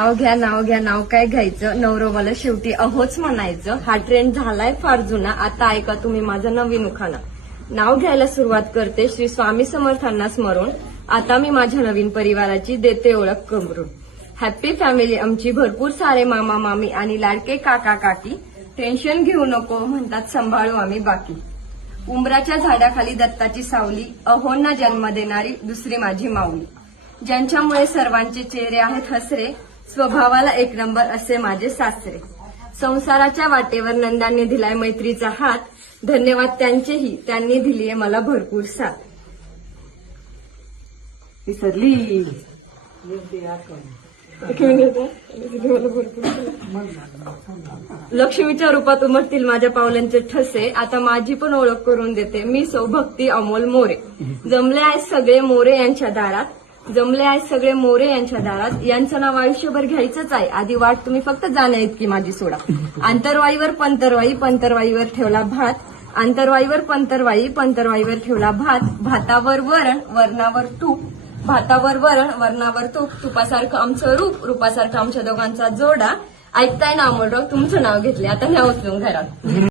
नाव घ्या नाव घ्या नाव काय घ्यायचं, नवरोबाला शेवटी अहोच म्हणायचं. हा ट्रेंड झालाय फार जुना, आता ऐका तुम्ही माझं नवीन उखाणा. नाव घ्यायला सुरुवात करते श्री स्वामी समर्थांना स्मरून, आता मी माझ्या नवीन परिवाराची देते ओळख करून. हॅप्पी फॅमिली आमची, भरपूर सारे मामा मामी आणि लाडके काका काकी. टेन्शन घेऊ नको म्हणतात सांभाळू आम्ही बाकी. उंबराच्या झाडाखाली दत्ताची सावली, अहोंना जन्म देणारी दुसरी माझी माऊली. ज्यांच्यामुळे सर्वांचे चेहरे आहेत हसरे, स्वभावाला एक नंबर असे माझे सासरे. संसाराच्या वाटेवर नंदांनी दिलाय मैत्रीचा हात, धन्यवाद त्यांचेही, त्यांनी दिलीये मला भरपूर साथ. विसरली. लक्ष्मीच्या रूपात उमटतील माझ्या पावलांचे ठसे, आता माझी पण ओळख करून देते, मी सौ भक्ती अमोल मोरे. जमले आहेत सगळे मोरे यांच्या दारात, जमले आहेत सगळे मोरे यांच्या दारात. यांचं नाव आयुष्यभर घ्यायचंच आहे, आधी वाट तुम्ही फक्त जाण्या इतकी माझी सोडा. आंतरवाईवर पंतरवाई, पंतरवाईवर ठेवला भात. आंतरवाईवर पंतरवाई, पंतरवाईवर ठेवला भात. भातावर वरण, वरणावर तूप. भातावर वरण, वरणावर तूप. तुपासारखं आमचं रूप, रूपासारखं आमच्या दोघांचा जोडा. ऐकताय ना अमोलराव, तुमचं नाव घेतले, आता न्या उचलून घरात.